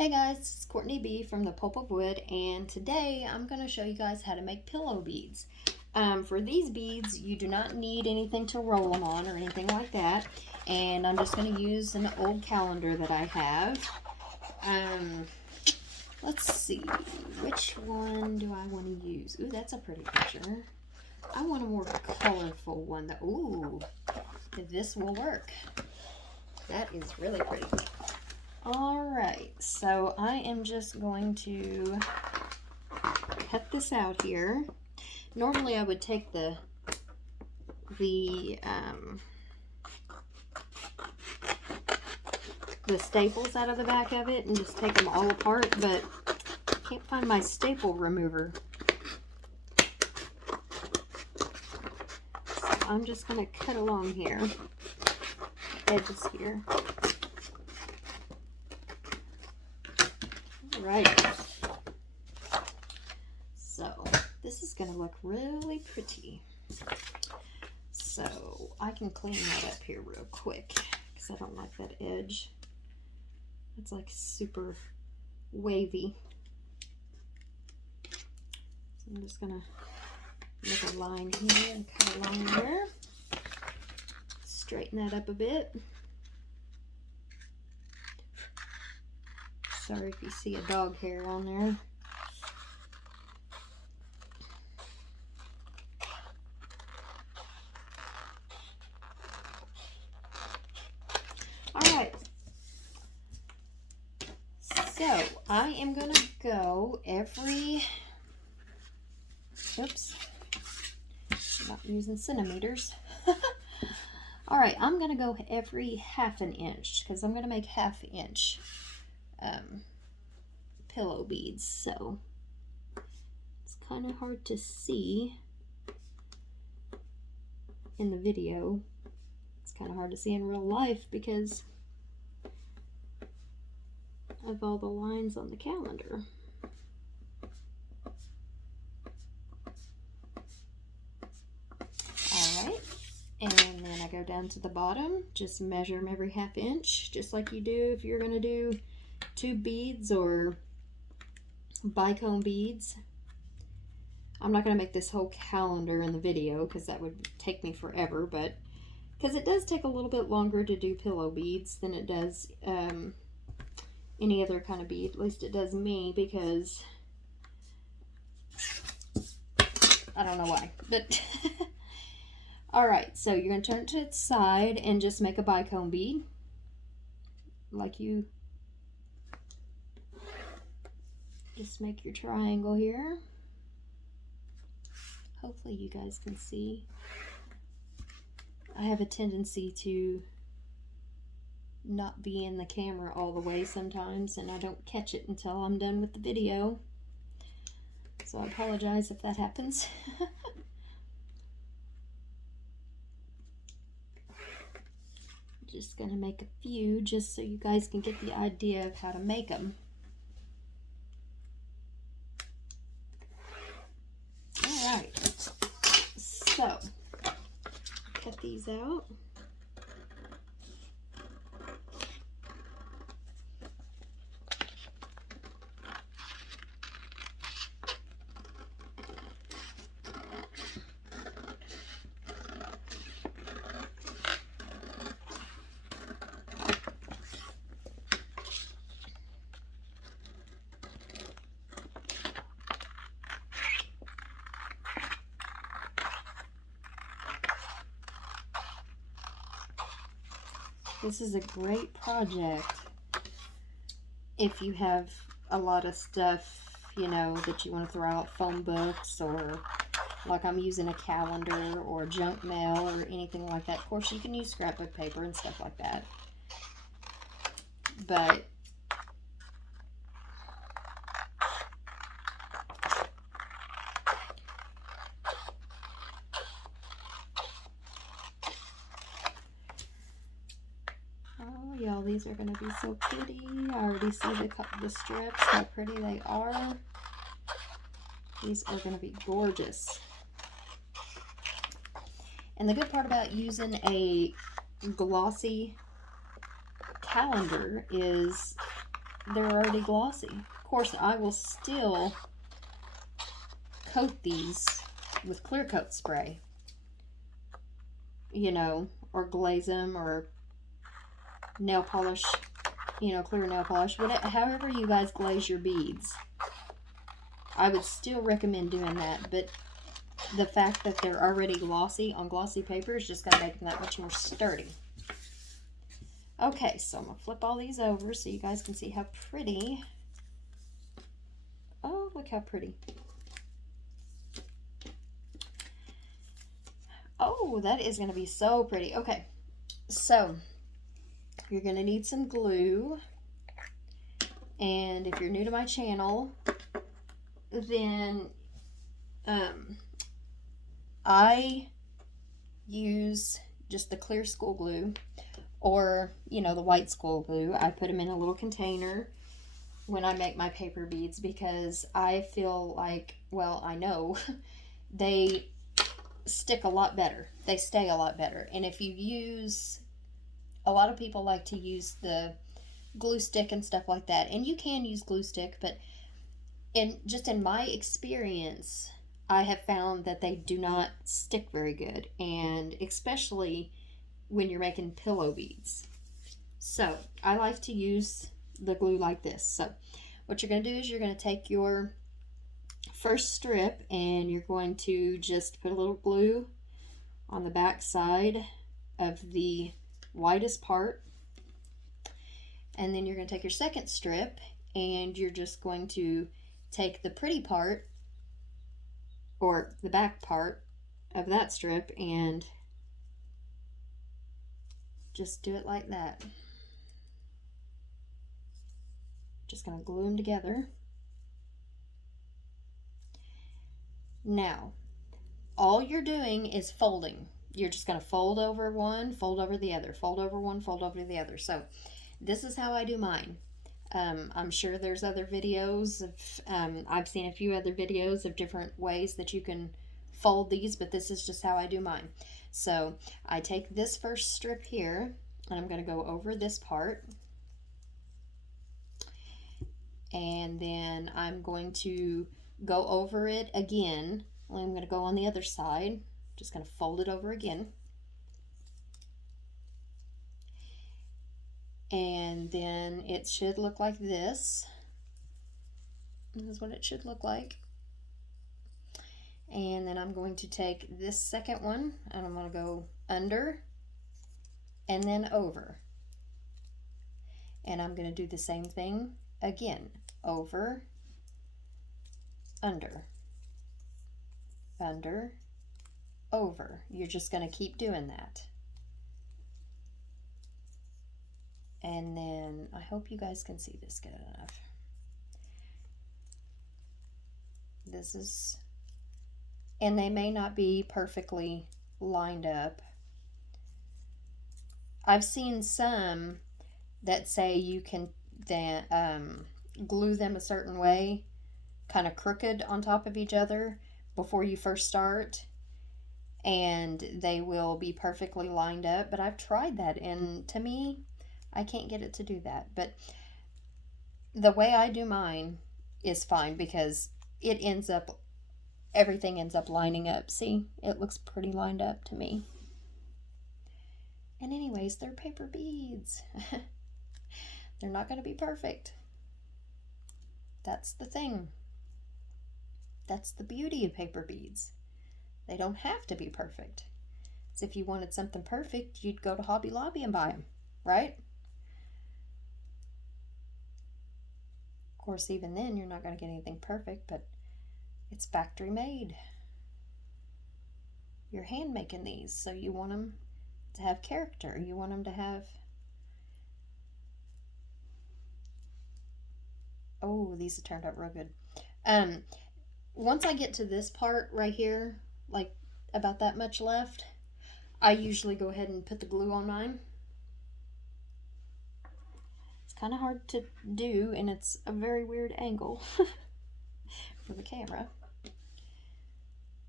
Hey guys, it's Courtney B from the Pulp of Wood, and today I'm going to show you guys how to make pillow beads. For these beads, you do not need anything to roll them on or anything like that, and I'm just going to use an old calendar that I have. Let's see, which one do I want to use? Ooh, that's a pretty picture. I want a more colorful one. Ooh, this will work. That is really pretty. Alright, so I am just going to cut this out here. Normally I would take the staples out of the back of it and just take them all apart, but I can't find my staple remover. So I'm just going to cut along here, edges here. Right. So this is going to look really pretty. So I can clean that up here real quick because I don't like that edge. It's like super wavy. So I'm just going to make a line here and cut along there. Straighten that up a bit. Sorry if you see a dog hair on there. Alright. So, I am going to go every... Oops. I'm not using centimeters. Alright, I'm going to go every half an inch because I'm going to make half-inch pillow beads, so it's kind of hard to see in the video. It's kind of hard to see in real life because of all the lines on the calendar. Alright, and then I go down to the bottom, just measure them every half inch, just like you do if you're going to do tube beads or bicone beads. I'm not going to make this whole calendar in the video because that would take me forever, but because it does take a little bit longer to do pillow beads than it does any other kind of bead. At least it does me, because I don't know why, but alright, so you're going to turn it to its side and just make a bicone bead like you just make your triangle here. Hopefully you guys can see. I have a tendency to not be in the camera all the way sometimes, and I don't catch it until I'm done with the video. So I apologize if that happens. Just gonna make a few just so you guys can get the idea of how to make them. Alright, so cut these out. This is a great project if you have a lot of stuff, you know, that you want to throw out, phone books, or like I'm using a calendar or junk mail or anything like that. Of course, you can use scrapbook paper and stuff like that. But y'all, these are going to be so pretty. I already see the strips, how pretty they are. These are going to be gorgeous. And the good part about using a glossy calendar is they're already glossy. Of course, I will still coat these with clear coat spray, you know, or glaze them, or nail polish, you know, clear nail polish, whatever, however you guys glaze your beads. I would still recommend doing that, but the fact that they're already glossy on glossy paper is just going to make them that much more sturdy. Okay, so I'm going to flip all these over so you guys can see how pretty. Oh, look how pretty. Oh, that is going to be so pretty. Okay, so you're going to need some glue. And if you're new to my channel, then I use just the clear school glue, or, you know, the white school glue. I put them in a little container when I make my paper beads because I feel like, well, I know they stick a lot better. They stay a lot better. And if you use, a lot of people like to use the glue stick and stuff like that. And you can use glue stick, but in my experience, I have found that they do not stick very good, and especially when you're making pillow beads. So I like to use the glue like this. So what you're going to do is you're going to take your first strip and you're going to just put a little glue on the back side of the widest part, and then you're going to take your second strip and you're just going to take the pretty part, or the back part of that strip, and just do it like that. Just going to glue them together. Now, all you're doing is folding. You're just going to fold over one, fold over the other, fold over one, fold over the other. So this is how I do mine. I'm sure there's other videos of, I've seen a few other videos of different ways that you can fold these, but this is just how I do mine. So I take this first strip here, and I'm going to go over this part, and then I'm going to go over it again. I'm going to go on the other side, just going to fold it over again. And then it should look like this. This is what it should look like. And then I'm going to take this second one and I'm going to go under and then over. And I'm going to do the same thing again. Over, under, under, over. You're just going to keep doing that. And then I hope you guys can see this good enough. This is, and they may not be perfectly lined up. I've seen some that say you can then glue them a certain way, kind of crooked on top of each other before you first start, and they will be perfectly lined up. But I've tried that, and to me, I can't get it to do that. But the way I do mine is fine because it ends up, everything ends up lining up. See, it looks pretty lined up to me. And anyways, they're paper beads. They're not going to be perfect. That's the thing. That's the beauty of paper beads. They don't have to be perfect. So if you wanted something perfect, you'd go to Hobby Lobby and buy them, right? Of course, even then, you're not going to get anything perfect, but it's factory made. You're hand making these, so you want them to have character. You want them to have, oh, these have turned out real good. Once I get to this part right here, like about that much left, I usually go ahead and put the glue on mine. It's kind of hard to do, and it's a very weird angle for the camera.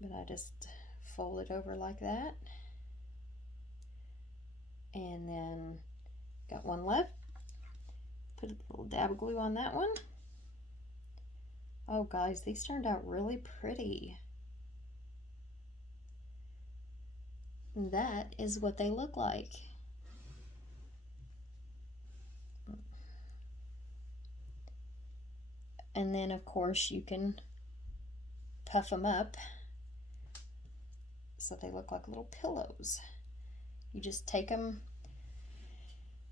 But I just fold it over like that. And then got one left. Put a little dab of glue on that one. Oh guys, these turned out really pretty. And that is what they look like. And then of course you can puff them up so they look like little pillows. You just take them,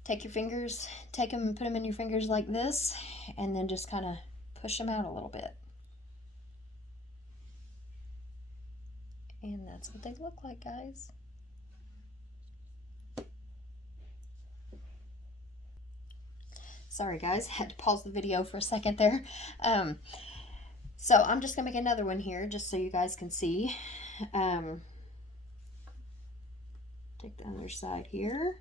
take your fingers, take them and put them in your fingers like this, and then just kind of push them out a little bit. And that's what they look like, guys. Sorry guys, had to pause the video for a second there. So I'm just gonna make another one here just so you guys can see. Take the other side here,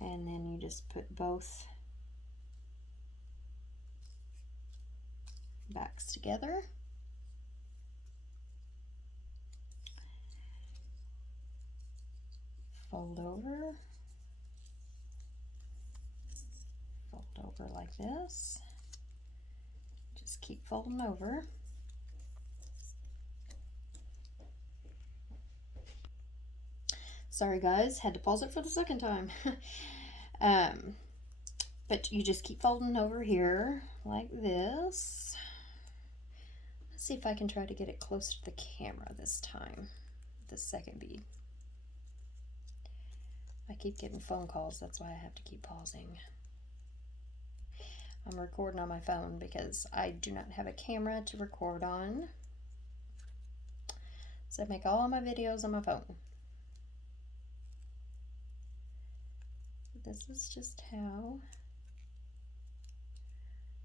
and then you just put both backs together. Fold over. Fold over like this. Just keep folding over. Sorry guys, had to pause it for the second time. But you just keep folding over here like this. Let's see if I can try to get it closer to the camera this time, the second bead. I keep getting phone calls, that's why I have to keep pausing. I'm recording on my phone because I do not have a camera to record on. So I make all my videos on my phone. This is just how.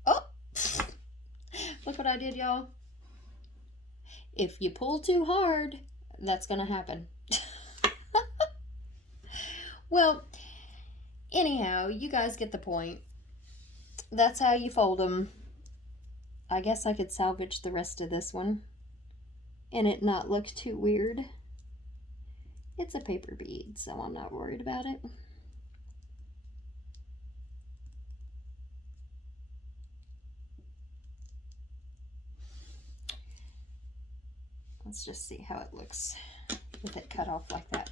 Oh! Look what I did, y'all. If you pull too hard, that's gonna happen. Well, anyhow, you guys get the point. That's how you fold them. I guess I could salvage the rest of this one and it not look too weird. It's a paper bead, so I'm not worried about it. Let's just see how it looks with it cut off like that.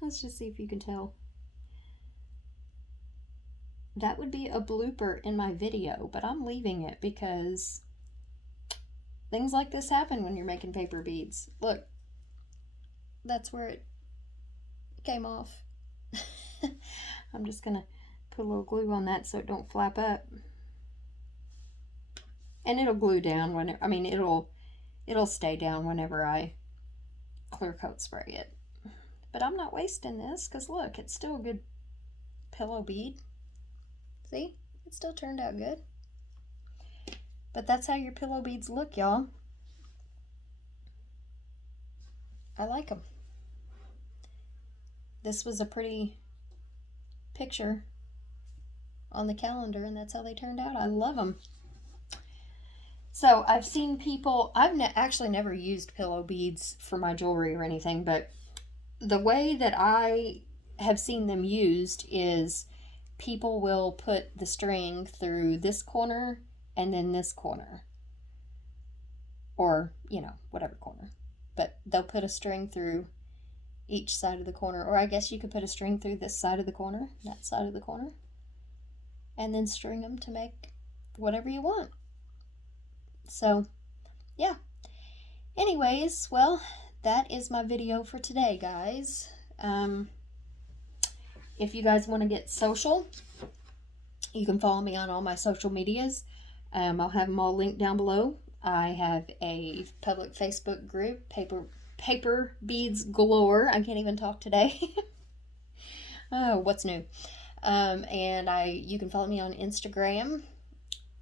Let's just see if you can tell. That would be a blooper in my video, but I'm leaving it because things like this happen when you're making paper beads. Look, that's where it came off. I'm just gonna put a little glue on that so it don't flap up. And it'll glue down whenever, I mean, it'll stay down whenever I clear coat spray it. But I'm not wasting this because look, it's still a good pillow bead. See, it still turned out good. But that's how your pillow beads look, y'all. I like them. This was a pretty picture on the calendar, and that's how they turned out. I love them. So I've seen people, I've actually never used pillow beads for my jewelry or anything, but the way that I have seen them used is people will put the string through this corner and then this corner, or you know, whatever corner, but they'll put a string through each side of the corner, or I guess you could put a string through this side of the corner, that side of the corner, and then string them to make whatever you want. So yeah, anyways, well, that is my video for today, guys. If you guys want to get social, you can follow me on all my social medias. I'll have them all linked down below. I have a public Facebook group, Paper Beads Galore. I can't even talk today. Oh, what's new? And you can follow me on Instagram,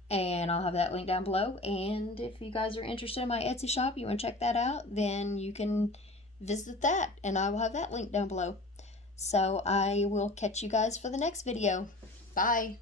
and I'll have that link down below. And if you guys are interested in my Etsy shop, you want to check that out, then you can visit that, and I will have that link down below. So I will catch you guys for the next video. Bye.